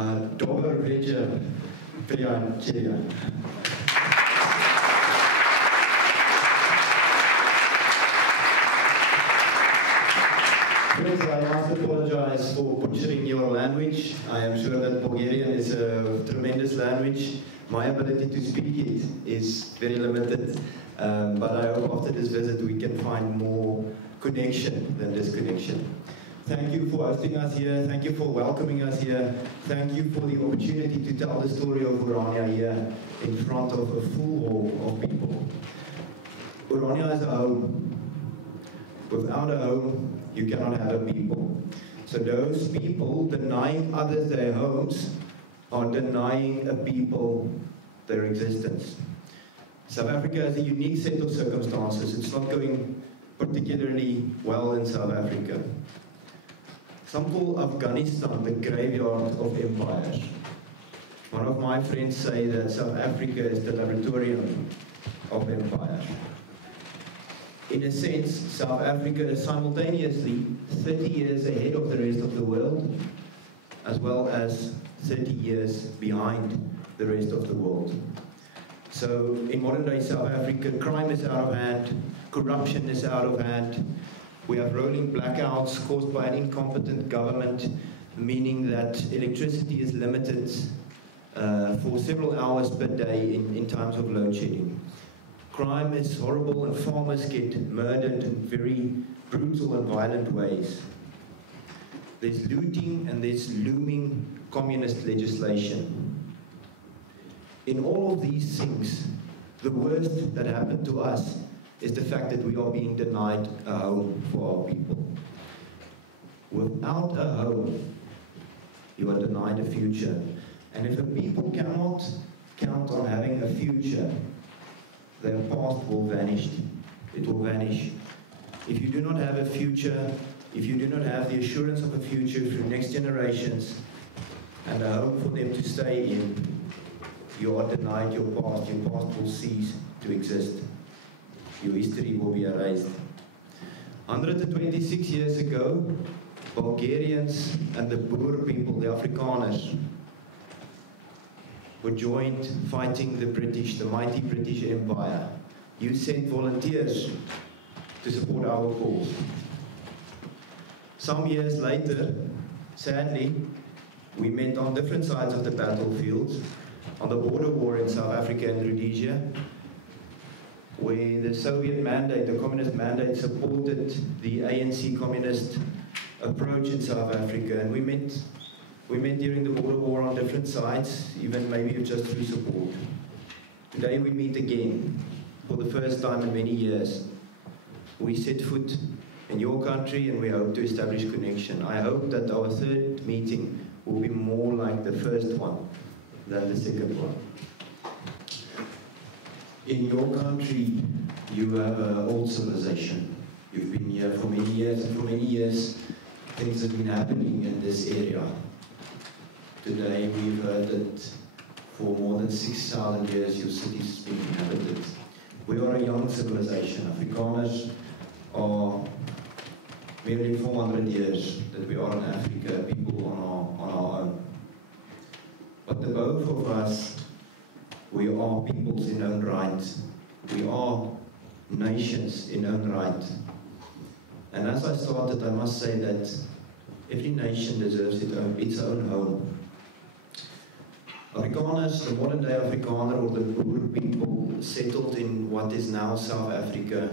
Dobry wieczór, przyjaciele. Friends, I must apologize for butchering your language. I am sure that Bulgarian is a tremendous language. My ability to speak it is very limited, but I hope after this visit we can find more connection than disconnection. Thank you for hosting us here. Thank you for welcoming us here. Thank you for the opportunity to tell the story of Orania here in front of a full hall of people. Orania is a home. Without a home, you cannot have a people. So those people denying others their homes are denying a people their existence. South Africa has a unique set of circumstances. It's not going particularly well in South Africa. Some call Afghanistan the graveyard of empires. One of my friends say that South Africa is the laboratorium of empire. In a sense, South Africa is simultaneously 30 years ahead of the rest of the world, as well as 30 years behind the rest of the world. So in modern day South Africa, crime is out of hand, corruption is out of hand. We have rolling blackouts caused by an incompetent government, meaning that electricity is limited for several hours per day in times of load shedding. Crime is horrible and farmers get murdered in very brutal and violent ways. There's looting and there's looming communist legislation. In all of these things, the worst that happened to us is the fact that we are being denied a home for our people. Without a home, you are denied a future. And if a people cannot count on having a future, their past will vanish. It will vanish. If you do not have a future, if you do not have the assurance of a future for next generations and a home for them to stay in, you are denied your past. Your past will cease to exist. Your history will be erased. 126 years ago, Bulgarians and the Boer people, the Afrikaners, were joined fighting the British, the mighty British Empire. You sent volunteers to support our cause. Some years later, sadly, we met on different sides of the battlefield, on the border war in South Africa and Rhodesia, where the Soviet mandate, the communist mandate, supported the ANC communist approach in South Africa. And we met during the border war on different sides, even maybe just through support. Today we meet again, for the first time in many years. We set foot in your country and we hope to establish connection. I hope that our third meeting will be more like the first one than the second one. In your country, you have an old civilization. You've been here for many years, and for many years, things have been happening in this area. Today, we've heard that for more than 6,000 years, your cities have been inhabited. We are a young civilization. Afrikaners are merely 400 years that we are in Africa, people on our own. But the both of us, we are peoples in own right. We are nations in own right. And as I started, I must say that every nation deserves its own home. Afrikaners, the modern day Afrikaner or the Boer people, settled in what is now South Africa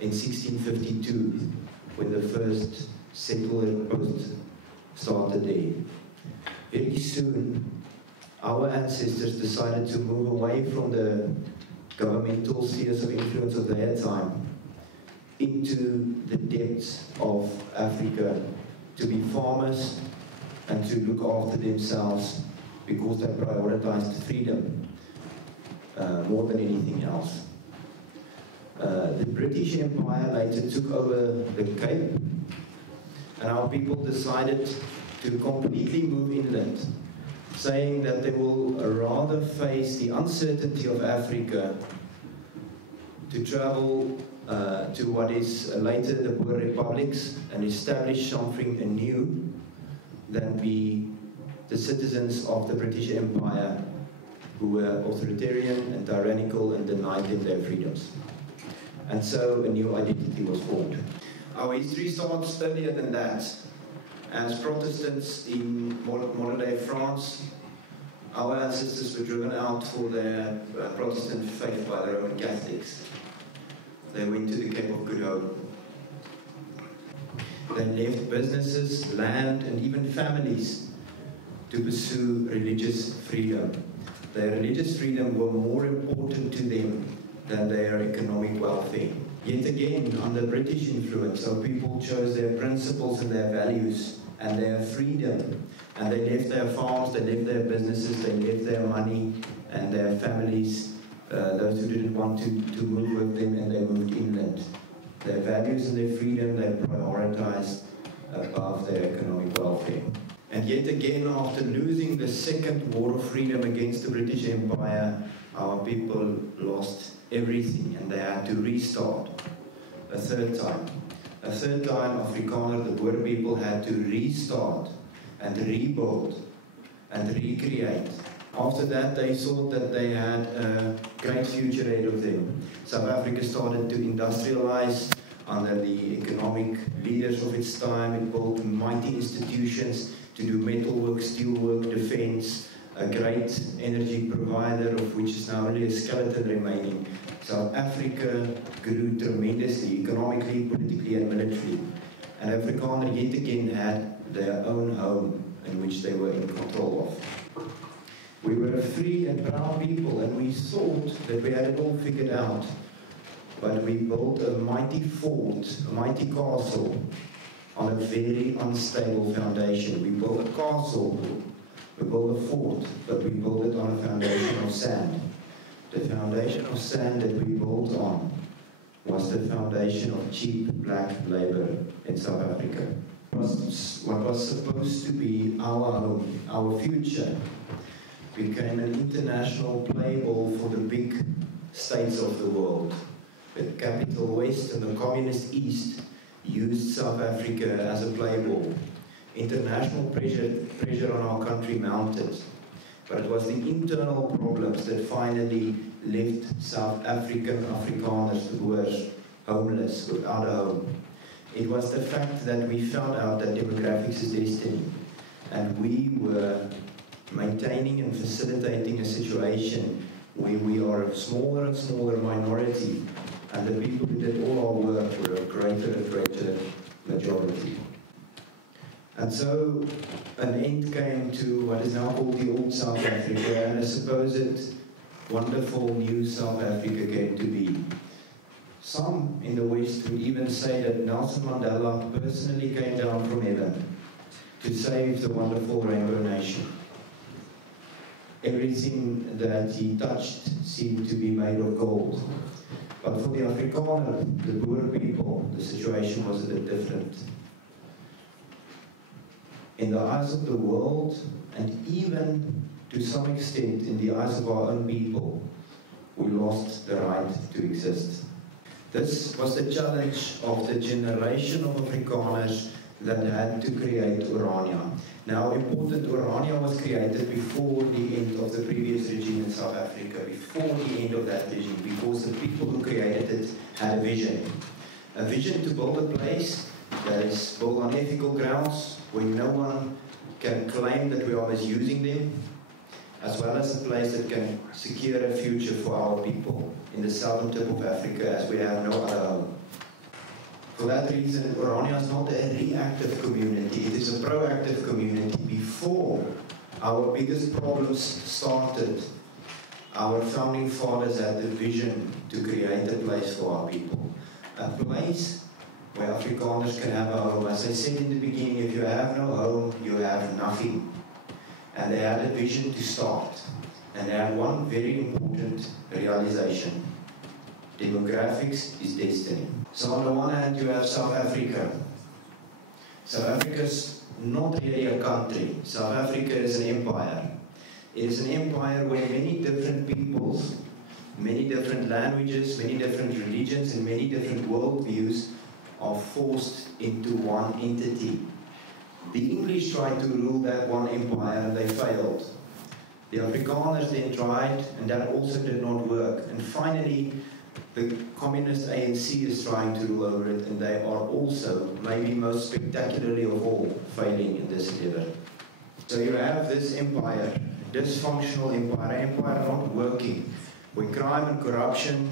in 1652, when the first settler post started there. Very soon, our ancestors decided to move away from the governmental spheres of influence of their time into the depths of Africa to be farmers and to look after themselves because they prioritized freedom more than anything else. The British Empire later took over the Cape, and our people decided to completely move inland, saying that they will rather face the uncertainty of Africa to travel to what is later the Boer republics and establish something anew than be the citizens of the British Empire who were authoritarian and tyrannical and denied them their freedoms. And so a new identity was formed. Our history starts earlier than that. As Protestants in modern-day France, our ancestors were driven out for their Protestant faith by the Roman Catholics. They went to the Cape of Good Hope. They left businesses, land, and even families to pursue religious freedom. Their religious freedom were more important to them than their economic welfare. Yet again, under British influence, our people chose their principles and their values and their freedom. And they left their farms, they left their businesses, they left their money and their families, those who didn't want to move with them, and they moved inland. Their values and their freedom, they prioritized above their economic welfare. And yet again, after losing the second war of freedom against the British Empire, our people lost everything and they had to restart a third time. A third time, Afrikaner, the Boer people, had to restart and rebuild and recreate. After that, they thought that they had a great future ahead of them. South Africa started to industrialize under the economic leaders of its time. It built mighty institutions to do metalwork, steelwork, defense, a great energy provider of which is now only a skeleton remaining. South Africa grew tremendously, economically, politically, and militarily. And Afrikaner yet again had their own home in which they were in control of. We were a free and proud people, and we thought that we had it all figured out. But we built a mighty fort, a mighty castle, on a very unstable foundation. We built a castle, we built a fort, but we built it on a foundation of sand. The foundation of sand that we built on was the foundation of cheap black labor in South Africa. What was supposed to be our home, our future, became an international play ball for the big states of the world. The capital West and the communist East used South Africa as a play ball. International pressure on our country mounted, but it was the internal problems that finally left South African Afrikaners, the Boers, homeless, without a home. It was the fact that we found out that demographics is destiny, and we were maintaining and facilitating a situation where we are a smaller and smaller minority, and the people who did all our work were a greater and greater majority. And so an end came to what is now called the Old South Africa, and a supposed wonderful new South Africa came to be. Some in the West would even say that Nelson Mandela personally came down from heaven to save the wonderful Rainbow Nation. Everything that he touched seemed to be made of gold. But for the Afrikaner, the Boer people, the situation was a bit different. In the eyes of the world, and even to some extent in the eyes of our own people, we lost the right to exist. This was the challenge of the generation of Afrikaners that had to create Orania. Now, important, Orania was created before the end of the previous regime in South Africa, before the end of that regime, because the people who created it had a vision to build a place that is built on ethical grounds, where no one can claim that we are misusing them, as well as a place that can secure a future for our people in the southern tip of Africa, as we have no other home. For that reason, Orania is not a reactive community, it is a proactive community. Before our biggest problems started, our founding fathers had the vision to create a place for our people. A place where Afrikaners can have a home. As I said in the beginning, if you have no home, you have nothing. And they had a vision to start. And they had one very important realization. Demographics is destiny. So on the one hand, you have South Africa. South Africa is not really a country. South Africa is an empire. It is an empire where many different peoples, many different languages, many different religions, and many different worldviews are forced into one entity. The English tried to rule that one empire and they failed. The Afrikaners then tried, and that also did not work. And finally, the communist ANC is trying to rule over it, and they are also, maybe most spectacularly of all, failing in this endeavor. So you have this empire, dysfunctional empire not working, where crime and corruption,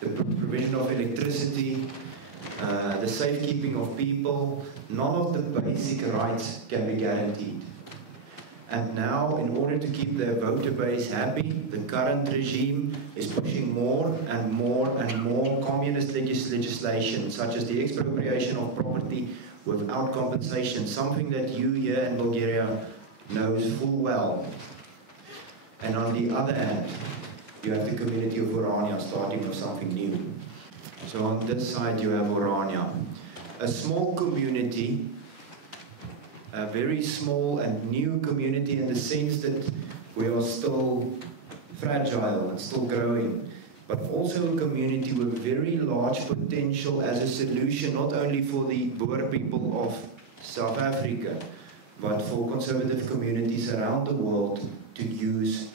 the provision of electricity, the safekeeping of people, none of the basic rights can be guaranteed. And now, in order to keep their voter base happy, the current regime is pushing more and more and more communist legislation, such as the expropriation of property without compensation, something that you here in Bulgaria knows full well. And on the other hand, you have the community of Orania starting with something new. So on this side you have Orania, a small community, a very small and new community in the sense that we are still fragile and still growing, but also a community with very large potential as a solution not only for the Boer people of South Africa, but for conservative communities around the world to use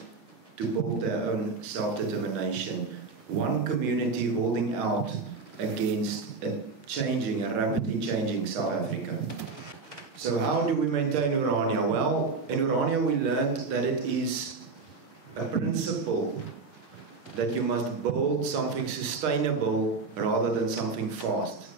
to build their own self-determination. One community holding out against a rapidly changing South Africa. So how do we maintain Orania? Well, in Orania we learned that it is a principle that you must build something sustainable rather than something fast.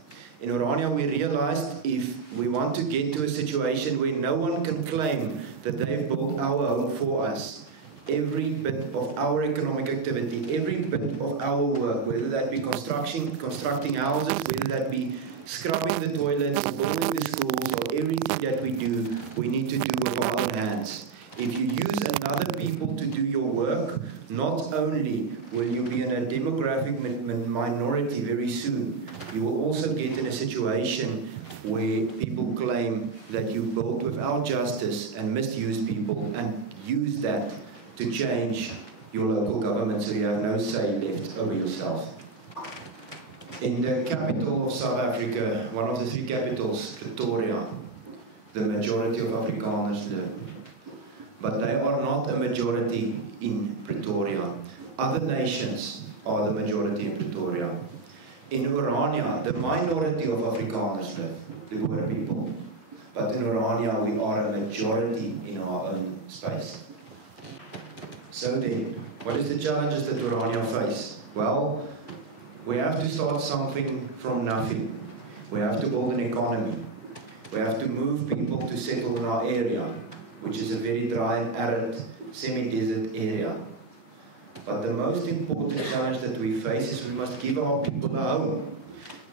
In Orania we realized if we want to get to a situation where no one can claim that they've built our home for us, every bit of our economic activity, every bit of our work, whether that be constructing houses, whether that be scrubbing the toilets, building the schools, or everything that we do, we need to do with our own hands. If you use another people to do your work, not only will you be in a demographic minority very soon, you will also get in a situation where people claim that you built without justice and misuse people and use that to change your local government so you have no say left over yourself. In the capital of South Africa, one of the three capitals, Pretoria, the majority of Afrikaners live. But they are not a majority in Pretoria. Other nations are the majority in Pretoria. In Orania, the minority of Afrikaners live, the Boer people. But in Orania, we are a majority in our own space. So then, what is the challenges that Orania face? Well, we have to start something from nothing. We have to build an economy. We have to move people to settle in our area, which is a very dry and arid, semi-desert area. But the most important challenge that we face is we must give our people a home.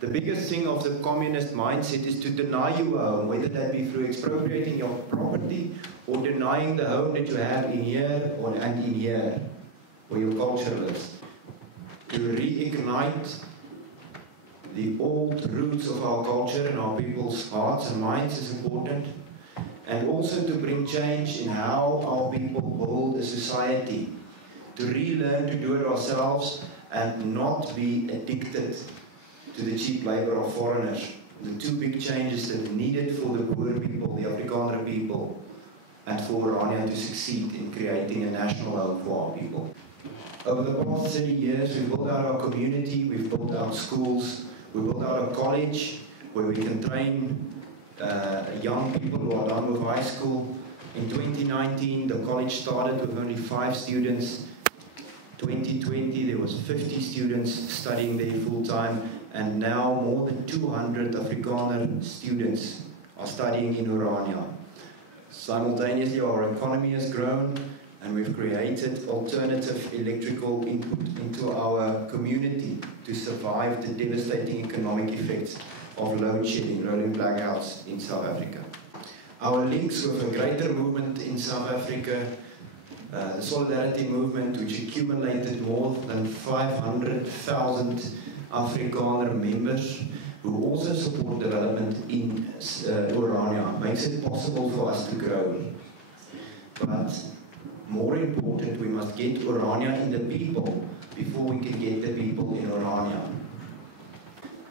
The biggest thing of the communist mindset is to deny you a home, whether that be through expropriating your property or denying the home that you have in here and in here, where your culture lives. To reignite the old roots of our culture and our people's hearts and minds is important, and also to bring change in how our people build a society, to relearn to do it ourselves and not be addicted to the cheap labor of foreigners. The two big changes that are needed for the Boer people, the Afrikaner people, and for Orania to succeed in creating a national home for our people. Over the past 30 years, we've built out our community, we've built out schools, we built out a college where we can train young people who are done with high school. In 2019, the college started with only 5 students. 2020, there was 50 students studying there full-time, and now more than 200 Afrikaner students are studying in Orania. Simultaneously, our economy has grown, and we've created alternative electrical input into our community to survive the devastating economic effects of load shedding, rolling blackouts in South Africa. Our links with a greater movement in South Africa, the Solidarity Movement, which accumulated more than 500,000 Afrikaner members who also support development in Orania, makes it possible for us to grow. But more important, we must get Orania in the people before we can get the people in Orania.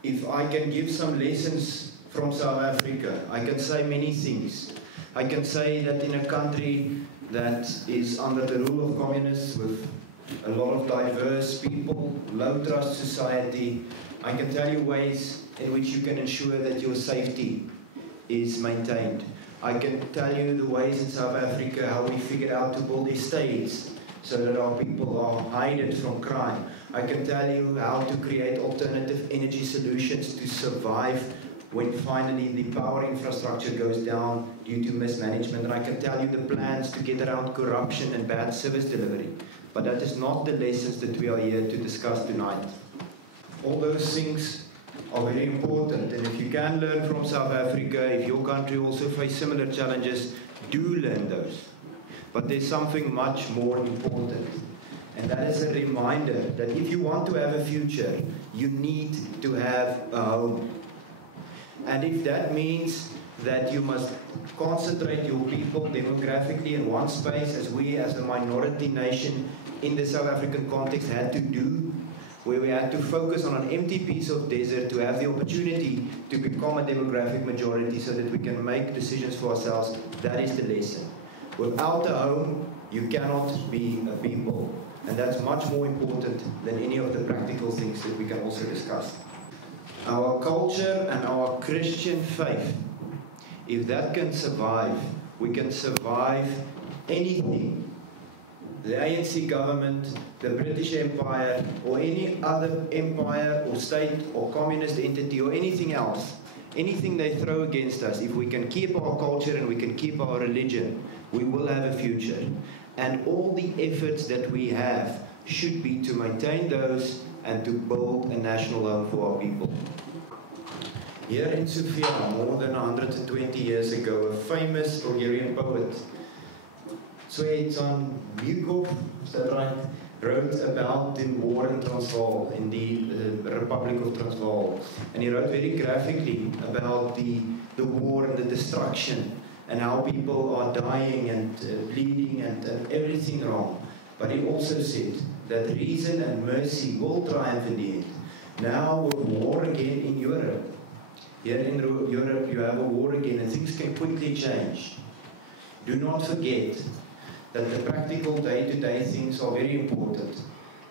If I can give some lessons from South Africa. I can say many things. I can say that in a country that is under the rule of communists with a lot of diverse people, low trust society, I can tell you ways in which you can ensure that your safety is maintained. I can tell you the ways in South Africa how we figured out to build estates so that our people are hidden from crime. I can tell you how to create alternative energy solutions to survive when finally the power infrastructure goes down due to mismanagement. And I can tell you the plans to get around corruption and bad service delivery. But that is not the lessons that we are here to discuss tonight. All those things are very important, and if you can learn from South Africa, if your country also faces similar challenges, do learn those. But there's something much more important, and that is a reminder that if you want to have a future, you need to have a home. And if that means that you must concentrate your people demographically in one space, as we as a minority nation in the South African context had to do, where we had to focus on an empty piece of desert to have the opportunity to become a demographic majority so that we can make decisions for ourselves, that is the lesson. Without a home, you cannot be a people. And that's much more important than any of the practical things that we can also discuss. Our culture and our Christian faith, if that can survive, we can survive anything. The ANC government, the British Empire, or any other empire or state or communist entity or anything else, anything they throw against us, if we can keep our culture and we can keep our religion, we will have a future. And all the efforts that we have should be to maintain those and to build a national home for our people. Here in Sofia, more than 120 years ago, a famous Bulgarian poet, Cvetan Mirkov, is that right, wrote about the war in Transvaal, in the Republic of Transvaal. And he wrote very graphically about the war and the destruction and how people are dying and bleeding and everything wrong. But he also said that reason and mercy will triumph in the end. Now with war again in Europe, here in Europe you have a war again and things can quickly change. Do not forget that the practical day-to-day things are very important,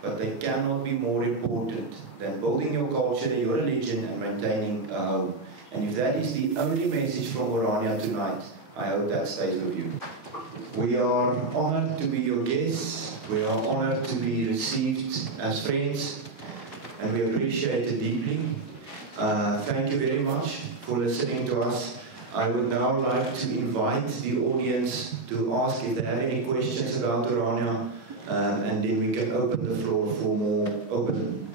but they cannot be more important than building your culture, your religion, and maintaining a home. And if that is the only message from Orania tonight, I hope that stays with you. We are honored to be your guests. We are honored to be received as friends, and we appreciate it deeply. Thank you very much for listening to us. I would now like to invite the audience to ask if they have any questions about Orania, and then we can open the floor for more open